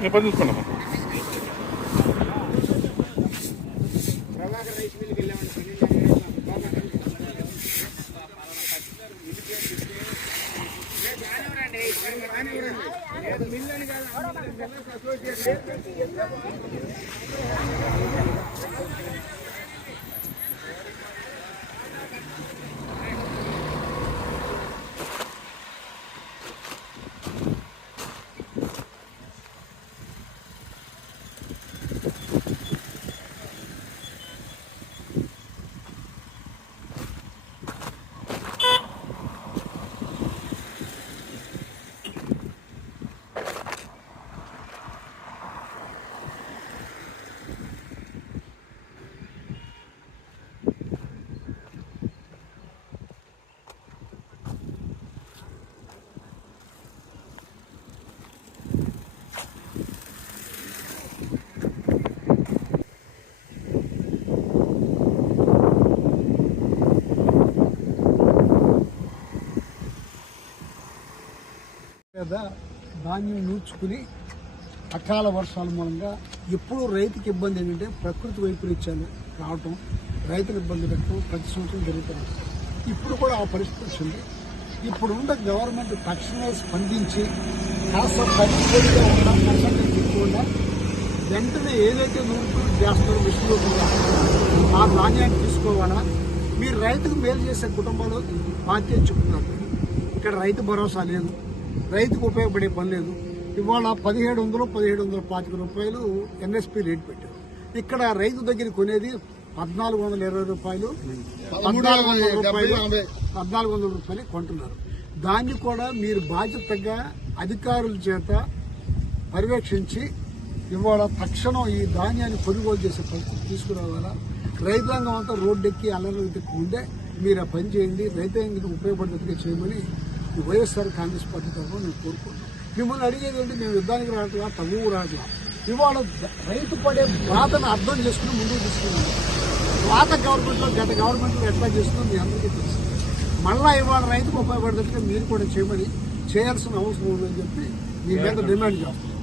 నేను పని చూసుకున్నామా అసోసియేషన్ మీద ధాన్యం నూర్చుకుని అకాల వర్షాల మూలంగా ఎప్పుడూ రైతుకి ఇబ్బంది ఏంటంటే ప్రకృతి వైపరీత్యాలు రావటం రైతులు ఇబ్బంది పెట్టడం ప్రతి సంవత్సరం జరుగుతుంది. ఇప్పుడు కూడా ఆ పరిస్థితి వచ్చింది. ఇప్పుడున్న గవర్నమెంట్ తక్షణమే స్పందించి కాస్త పరిస్థితిగా ఉన్న పర్సెంటేజ్ ఎక్కువగా వెంటనే ఏదైతే నూర్పులు చేస్తారో విషయంలో ఆ ధాన్యాన్ని తీసుకోవాలా? మీరు రైతుకు మేలు చేసే కుటుంబాలు బాధ్యత చెప్తున్నారు. ఇక్కడ రైతు భరోసా లేదు. రైతుకు ఉపయోగపడే పని లేదు. ఇవాళ పదిహేడు వందలు పదిహేడు వందల పాతిక రూపాయలు ఎన్ఎస్పి రేట్ పెట్టారు. ఇక్కడ రైతు దగ్గర కొనేది పద్నాలుగు వందల ఇరవై రూపాయలు పద్నాలుగు వందల రూపాయలు పద్నాలుగు వందల రూపాయలు కొంటున్నారు. దాన్ని కూడా మీరు బాధ్యతగా అధికారుల చేత పర్యవేక్షించి ఇవాళ తక్షణం ఈ ధాన్యాన్ని కొనుగోలు చేసే పరిస్థితి తీసుకురావాలా? రైతాంగం అంతా రోడ్డెక్కి అల్లరి ఉండే మీరు ఆ పని చేయండి. రైతాంగానికి ఉపయోగపడేట్టుగా చేయమని ఈ వైఎస్ఆర్ కాంగ్రెస్ పార్టీ తరఫున నేను కోరుకుంటున్నాను. మిమ్మల్ని అడిగేది ఏంటి? మేము యుద్ధానికి రావట్లా తగువు రావట్లా. ఇవాళ రైతు పడే బాధను అర్థం చేసుకుని ముందుకు తీసుకున్నాను. పాత గవర్నమెంట్లో గత గవర్నమెంట్లో ఎట్లా చేస్తుందో మీ అందరికీ తెలుసు. మళ్ళా ఇవాళ రైతుకు ఉపయోగపడేట్టుగా మీరు కూడా చేయమని చేయాల్సిన అవసరం ఉందని చెప్పి మీ మీద డిమాండ్ చేస్తాం